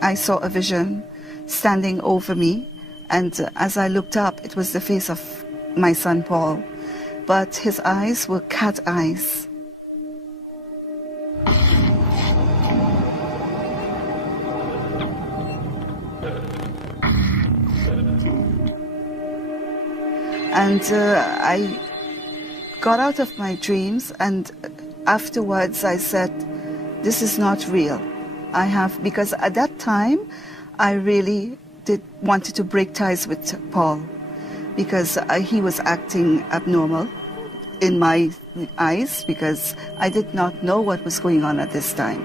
I saw a vision standing over me, and as I looked up, it was the face of my son Paul, but his eyes were cat eyes. And I got out of my dreams, and afterwards I said, this is not real. Because at that time, I really wanted to break ties with Paul, because he was acting abnormal in my eyes, because I did not know what was going on at this time.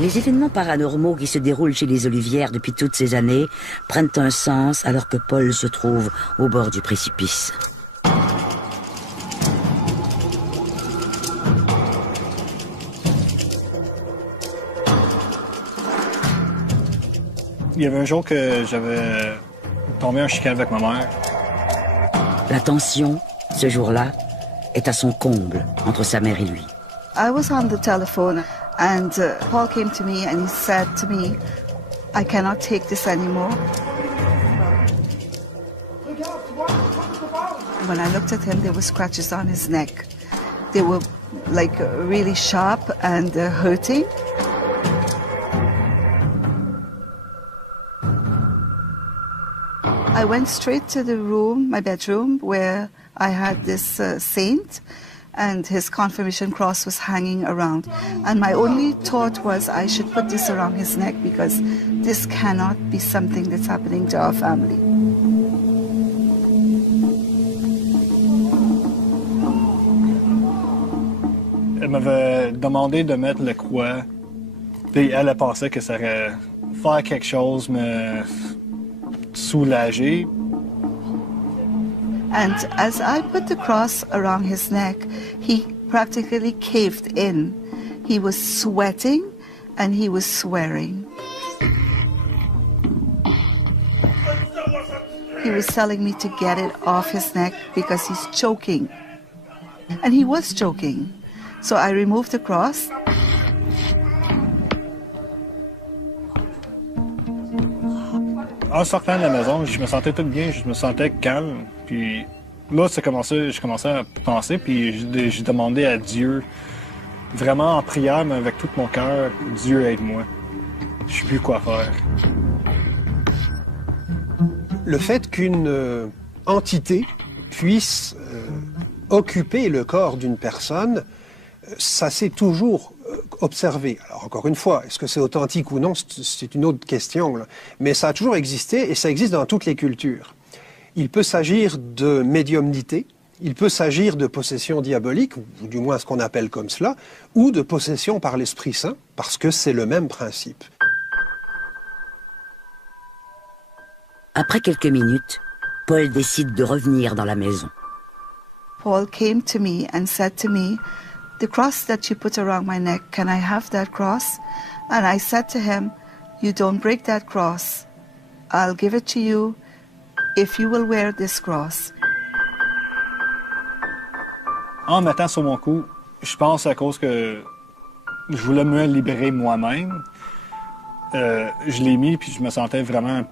Les événements paranormaux qui se déroulent chez les Olivières depuis toutes ces années prennent un sens alors que Paul se trouve au bord du précipice. Il y avait un jour que j'avais tombé en chicane avec ma mère. La tension, ce jour-là, est à son comble entre sa mère et lui. I was on the telephone. And Paul came to me and he said to me, I cannot take this anymore. When I looked at him, there were scratches on his neck. They were like really sharp and hurting. I went straight to the room, my bedroom, where I had this saint. And his confirmation cross was hanging around. And my only thought was I should put this around his neck because this cannot be something that's happening to our family. Elle m'avait demandé de mettre le croix, puis elle pensait que ça allait faire quelque chose, me soulager. And as I put the cross around his neck, he practically caved in. He was sweating and he was swearing. He was telling me to get it off his neck because he's choking. And he was choking. So I removed the cross. En sortant de la maison, je me sentais tout bien, je me sentais calme. Puis Là, j'ai commencé à penser, puis j'ai demandé à Dieu, vraiment en prière, mais avec tout mon cœur, Dieu aide-moi. Je sais plus quoi faire. Le fait qu'une entité puisse occuper le corps d'une personne, ça s'est toujours observé. Alors encore une fois, est-ce que c'est authentique ou non, c'est une autre question, là. Mais ça a toujours existé et ça existe dans toutes les cultures. Il peut s'agir de médiumnité, il peut s'agir de possession diabolique, ou du moins ce qu'on appelle comme cela, ou de possession par l'Esprit Saint, parce que c'est le même principe. Après quelques minutes, Paul décide de revenir dans la maison. Paul came to me and said to me, "The cross that you put around my neck, can I have that cross?" And I said to him, "You don't break that cross. I'll give it to you if you will wear this cross." En me mettant sur mon cou, je pense à cause que je voulais me libérer moi-même. Je l'ai mis, puis je me sentais vraiment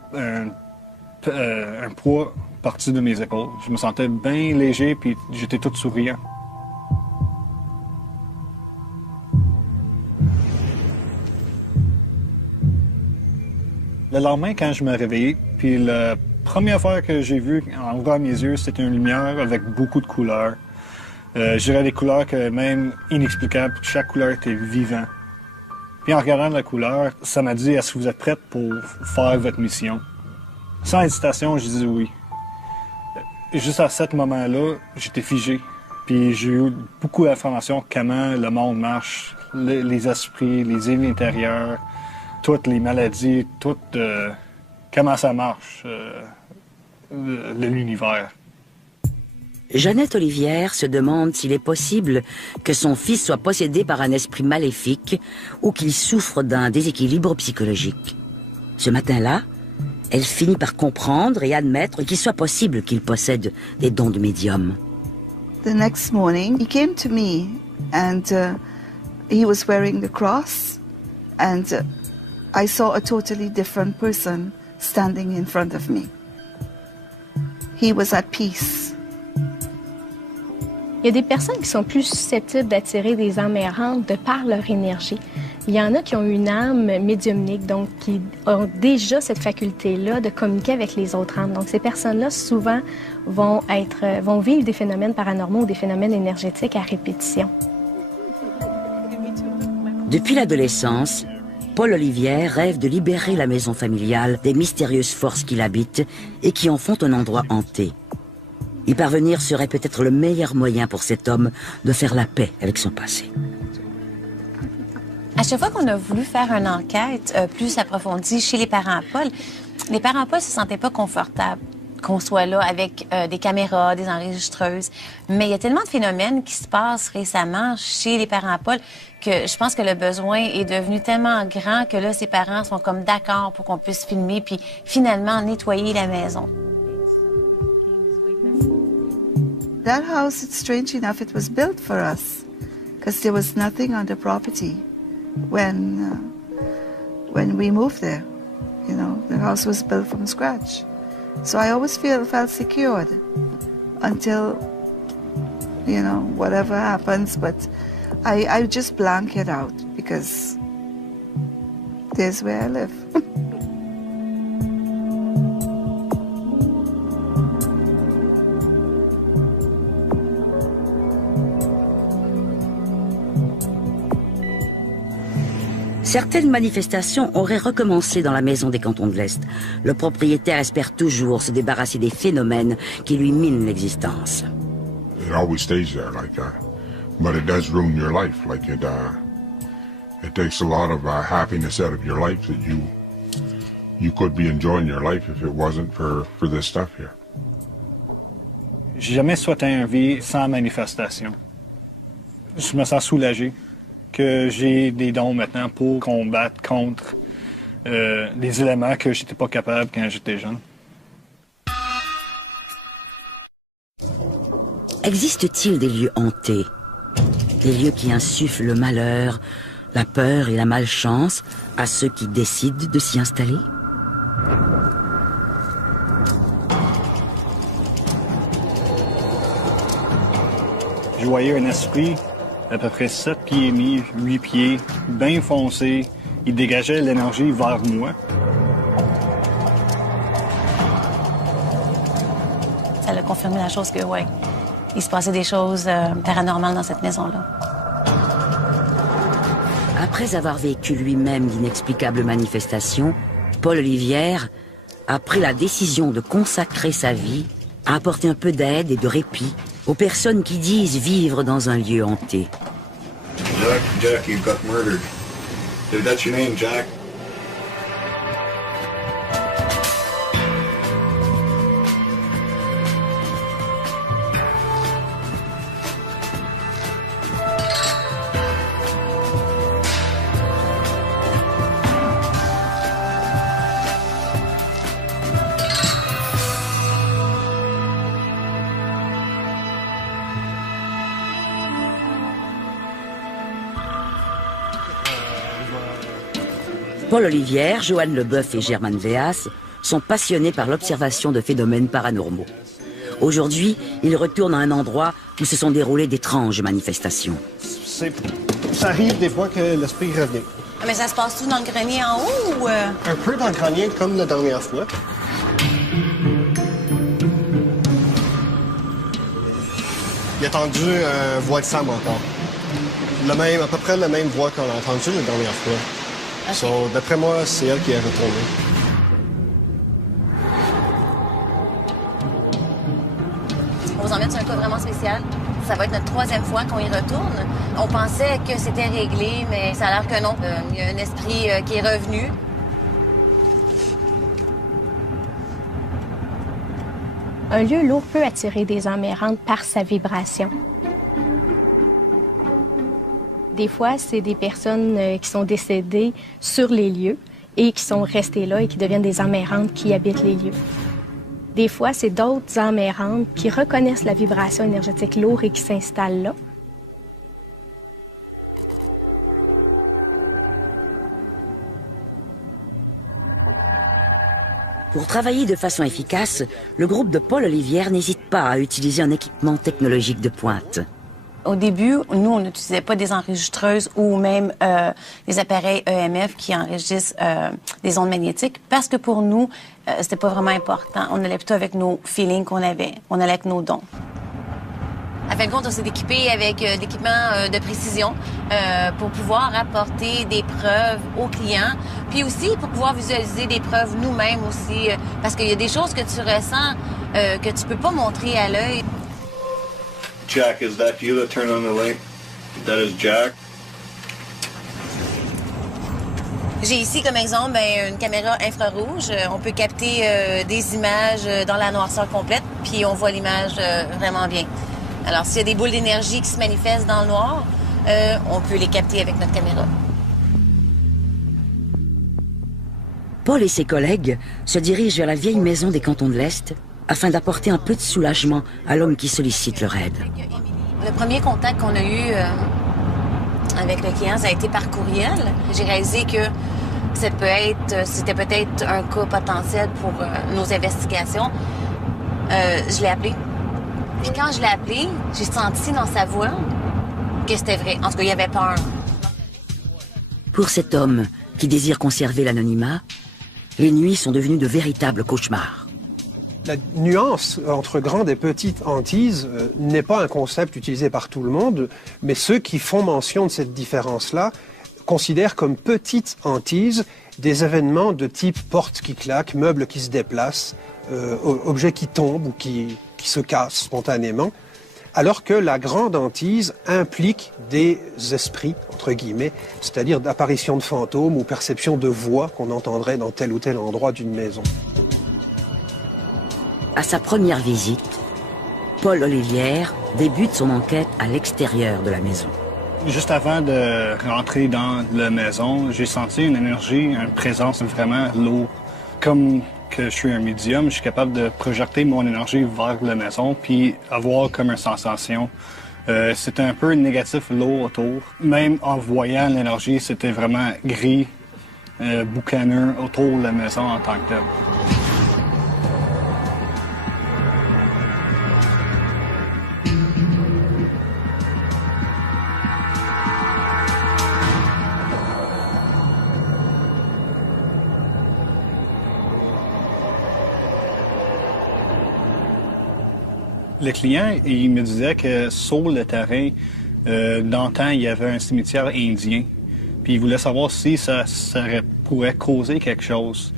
un poids parti de mes épaules. Je me sentais bien léger, puis j'étais tout souriant. Le lendemain, quand je me réveillais, puis la première fois que j'ai vu en ouvrant mes yeux, c'était une lumière avec beaucoup de couleurs. Je dirais des couleurs que même inexplicables, chaque couleur était vivante. Puis en regardant la couleur, ça m'a dit, est-ce que vous êtes prête pour faire votre mission? Sans hésitation, je disais oui. Juste à ce moment-là, j'étais figé. Puis j'ai eu beaucoup d'informations comment le monde marche, les esprits, les îles intérieures, toutes les maladies, comment ça marche, l'univers. Jeannette Olivière se demande s'il est possible que son fils soit possédé par un esprit maléfique ou qu'il souffre d'un déséquilibre psychologique. Ce matin-là, elle finit par comprendre et admettre qu'il soit possible qu'il possède des dons de médium. The next morning, he came to me and he was wearing the cross and I saw a totally different person standing in front of me. He was at peace. Il y a des personnes qui sont plus susceptibles d'attirer des âmes errantes de par leur énergie. Il y en a qui ont une âme médiumnique, donc qui ont déjà cette faculté-là de communiquer avec les autres âmes. Donc ces personnes-là, souvent, vont vivre des phénomènes paranormaux ou des phénomènes énergétiques à répétition. Depuis l'adolescence, Paul Olivière rêve de libérer la maison familiale des mystérieuses forces qui l'habitent et qui en font un endroit hanté. Y parvenir serait peut-être le meilleur moyen pour cet homme de faire la paix avec son passé. À chaque fois qu'on a voulu faire une enquête plus approfondie chez les parents Paul, les parents Paul ne se sentaient pas confortables qu'on soit là avec des caméras, des enregistreuses. Mais il y a tellement de phénomènes qui se passent récemment chez les parents Paul que je pense que le besoin est devenu tellement grand que là, ses parents sont comme d'accord pour qu'on puisse filmer puis finalement nettoyer la maison. That house, it's strange enough, it was built for us because there was nothing on the property when we moved there. You know, the house was built from scratch. So I always felt secured until, you know, whatever happens, but I just blank it out because there's where I live. Certaines manifestations auraient recommencé dans la maison des Cantons de l'Est. Le propriétaire espère toujours se débarrasser des phénomènes qui lui minent l'existence. It always stays there like that, but it does ruin your life. Like it takes a lot of happiness out of your life that you could be enjoying your life if it wasn't for this stuff here. J'ai jamais souhaité une vie sans manifestation. Je me sens soulagé que j'ai des dons maintenant pour combattre contre des éléments que j'étais pas capable quand j'étais jeune. Existe-t-il des lieux hantés? Des lieux qui insufflent le malheur, la peur et la malchance à ceux qui décident de s'y installer? Je voyais un esprit à peu près 7 pieds et demi, 8 pieds, bien foncé. Il dégageait l'énergie vers moi. Ça a confirmé la chose que, ouais, il se passait des choses paranormales dans cette maison-là. Après avoir vécu lui-même d'inexplicables manifestations, Paul Olivière a pris la décision de consacrer sa vie à apporter un peu d'aide et de répit aux personnes qui disent vivre dans un lieu hanté. Jack, you got murdered. If that's your name, Jack. Paul Olivière, Joanne Leboeuf et Germaine Véas sont passionnés par l'observation de phénomènes paranormaux. Aujourd'hui, ils retournent à un endroit où se sont déroulées d'étranges manifestations. Ça arrive des fois que l'esprit revient. Mais ça se passe tout dans le grenier en haut ou... Un peu dans le grenier, comme la dernière fois. Il a entendu une voix de Sam encore. À peu près la même voix qu'on a entendue la dernière fois. Okay. So, d'après moi, c'est elle qui est retournée. On vous emmène sur un cas vraiment spécial. Ça va être notre 3e fois qu'on y retourne. On pensait que c'était réglé, mais ça a l'air que non. Il y a un esprit qui est revenu. Un lieu lourd peut attirer des âmes errantes par sa vibration. Des fois, c'est des personnes qui sont décédées sur les lieux et qui sont restées là et qui deviennent des âmes errantes qui habitent les lieux. Des fois, c'est d'autres âmes errantes qui reconnaissent la vibration énergétique lourde et qui s'installent là. Pour travailler de façon efficace, le groupe de Paul Olivière n'hésite pas à utiliser un équipement technologique de pointe. Au début, nous, on n'utilisait pas des enregistreuses ou même des appareils EMF qui enregistrent des ondes magnétiques parce que pour nous, c'était pas vraiment important. On allait plutôt avec nos feelings qu'on avait. On allait avec nos dons. À fin de compte, on s'est équipé avec l'équipement de précision pour pouvoir apporter des preuves aux clients, puis aussi pour pouvoir visualiser des preuves nous-mêmes aussi, parce qu'il y a des choses que tu ressens que tu peux pas montrer à l'œil. Jack, is that you that turned on the light? That is Jack. J'ai ici comme exemple une caméra infrarouge. On peut capter des images dans la noirceur complète, puis on voit l'image vraiment bien. Alors, s'il y a des boules d'énergie qui se manifestent dans le noir, on peut les capter avec notre caméra. Paul et ses collègues se dirigent vers la vieille maison des cantons de l'Est afin d'apporter un peu de soulagement à l'homme qui sollicite leur aide. Le premier contact qu'on a eu avec le client, ça a été par courriel. J'ai réalisé que c'était peut-être un cas potentiel pour nos investigations. Je l'ai appelé. Puis quand je l'ai appelé, j'ai senti dans sa voix que c'était vrai. En tout cas, il y avait peur. Pour cet homme qui désire conserver l'anonymat, les nuits sont devenues de véritables cauchemars. La nuance entre grande et petite hantise n'est pas un concept utilisé par tout le monde, mais ceux qui font mention de cette différence-là considèrent comme petite hantise des événements de type porte qui claque, meubles qui se déplacent, objets qui tombent ou qui se cassent spontanément, alors que la grande hantise implique des esprits, entre guillemets, c'est-à-dire d'apparition de fantômes ou perception de voix qu'on entendrait dans tel ou tel endroit d'une maison. À sa première visite, Paul Olivière débute son enquête à l'extérieur de la maison. Juste avant de rentrer dans la maison, j'ai senti une énergie, une présence vraiment lourde. Comme que je suis un médium, je suis capable de projeter mon énergie vers la maison puis avoir comme une sensation. C'était un peu négatif, lourd autour. Même en voyant l'énergie, c'était vraiment gris, boucaneux autour de la maison en tant que tel. Le client, il me disait que sur le terrain, d'antan, il y avait un cimetière indien. Puis il voulait savoir si ça pourrait causer quelque chose.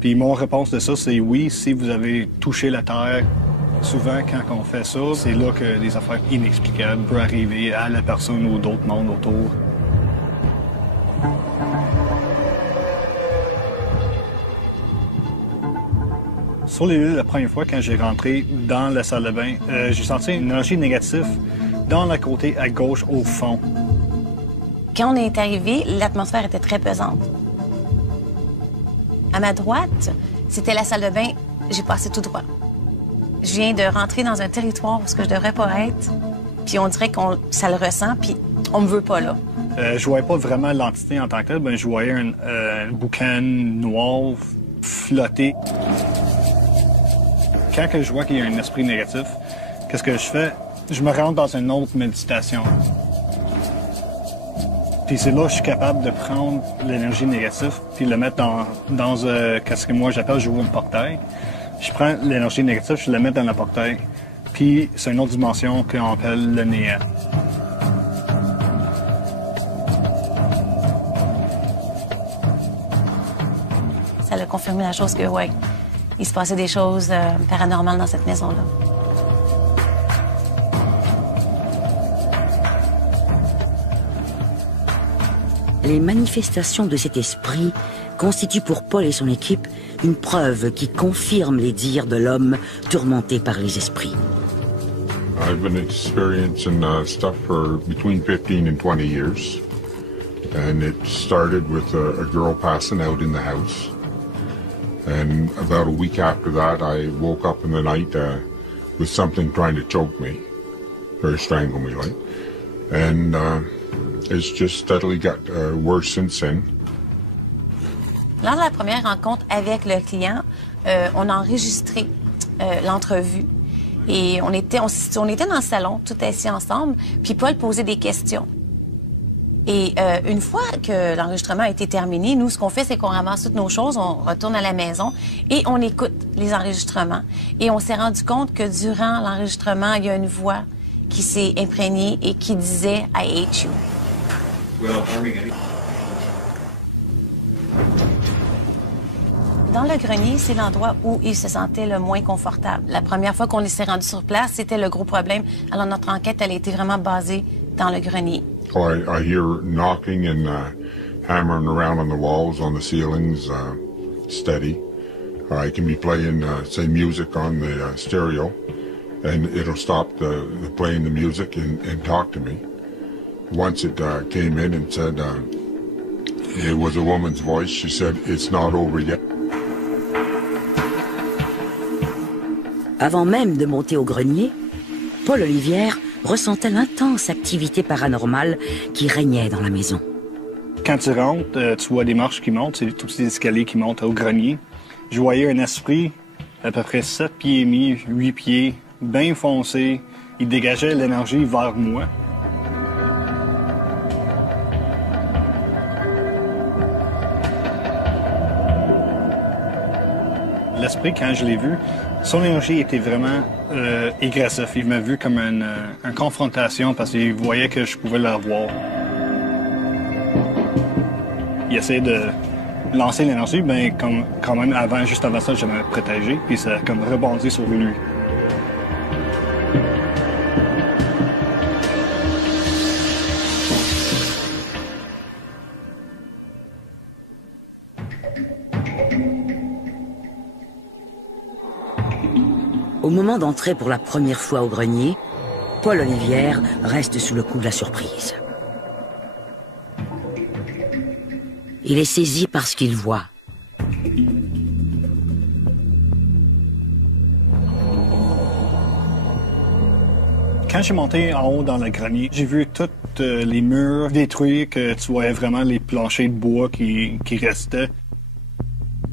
Puis mon réponse de ça, c'est oui, si vous avez touché la terre. Souvent, quand on fait ça, c'est là que des affaires inexplicables peuvent arriver à la personne ou d'autres mondes autour. Sur les lieux, la première fois, quand j'ai rentré dans la salle de bain, j'ai senti une énergie négative dans le côté à gauche au fond. Quand on est arrivé, l'atmosphère était très pesante. À ma droite, c'était la salle de bain. J'ai passé tout droit. Je viens de rentrer dans un territoire où je devrais pas être, puis on dirait que ça le ressent, puis on me veut pas là. Je voyais pas vraiment l'entité en tant que telle, ben, je voyais un boucan noir flotter. Quand je vois qu'il y a un esprit négatif, qu'est-ce que je fais? Je me rends dans une autre méditation. Puis c'est là que je suis capable de prendre l'énergie négative puis le mettre dans qu'est-ce que moi j'appelle j'ouvre un portail. Je prends l'énergie négative, je la mets dans le portail. Puis c'est une autre dimension qu'on appelle le néant. Ça a confirmé la chose que, ouais, il se passait des choses paranormales dans cette maison-là. Les manifestations de cet esprit constituent pour Paul et son équipe une preuve qui confirme les dires de l'homme tourmenté par les esprits. I've been experiencing stuff for between 15 and 20 years. And it started with a girl passing out in the house. And about a week after that, I woke up in the night with something trying to choke me, or strangle me, like. And it's just steadily got worse since then. Lors de la première rencontre avec le client, on a enregistré l'entrevue. Et on était dans le salon, tout assis ensemble, puis Paul posait des questions. Et une fois que l'enregistrement a été terminé, nous, ce qu'on fait, c'est qu'on ramasse toutes nos choses, on retourne à la maison et on écoute les enregistrements. Et on s'est rendu compte que durant l'enregistrement, il y a une voix qui s'est imprégnée et qui disait « I hate you ». Dans le grenier, c'est l'endroit où il se sentait le moins confortable. La première fois qu'on s'est rendu sur place, c'était le gros problème. Alors notre enquête, elle a été vraiment basée dans le grenier. Oh, I hear knocking and hammering around on the walls, on the ceilings, steady. I can be playing, say, music on the stereo, and it'll stop playing the music and talk to me. Once it came in and said, it was a woman's voice. She said, "It's not over yet." Avant même de monter au grenier, Paul Olivière ressentait l'intense activité paranormale qui régnait dans la maison. Quand tu rentres, tu vois des marches qui montent, c'est tous ces escaliers qui montent au grenier. Je voyais un esprit à peu près 7 pieds et demi, 8 pieds, bien foncé. Il dégageait l'énergie vers moi. L'esprit, quand je l'ai vu, son énergie était vraiment agressive. Il m'a vu comme une confrontation parce qu'il voyait que je pouvais la voir. Il essayait de lancer l'énergie, mais quand même, juste avant ça, je m'avais protégé, puis ça a comme rebondi sur lui. Au moment d'entrer pour la première fois au grenier, Paul Olivière reste sous le coup de la surprise. Il est saisi par ce qu'il voit. Quand j'ai monté en haut dans le grenier, j'ai vu tous les murs détruits, que tu voyais vraiment les planchers de bois qui restaient.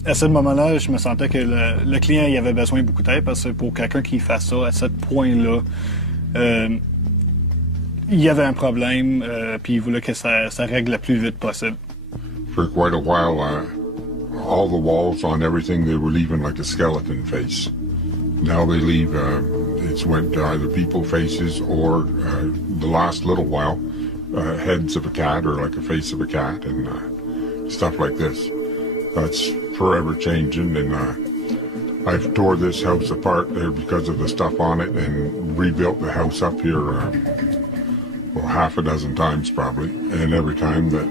À ce moment-là, je me sentais que le client il avait besoin de beaucoup d'aide parce que pour quelqu'un qui fasse ça à ce point-là, il y avait un problème puis il voulait que ça règle le plus vite possible. For quite a while, all the walls on everything, they were leaving like a skeleton face. Now they leave it's went to either people faces or the last little while, heads of a cat or like a face of a cat and stuff like this. That's forever changing, and I've tore this house apart there because of the stuff on it and rebuilt the house up here, well, half a dozen times probably, and every time that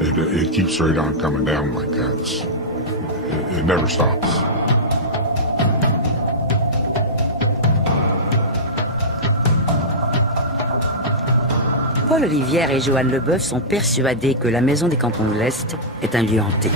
it keeps right on coming down like that. It never stops. Paul Olivierre et Joanne Leboeuf sont persuadés que la Maison des Cantons de l'Est est un lieu hanté.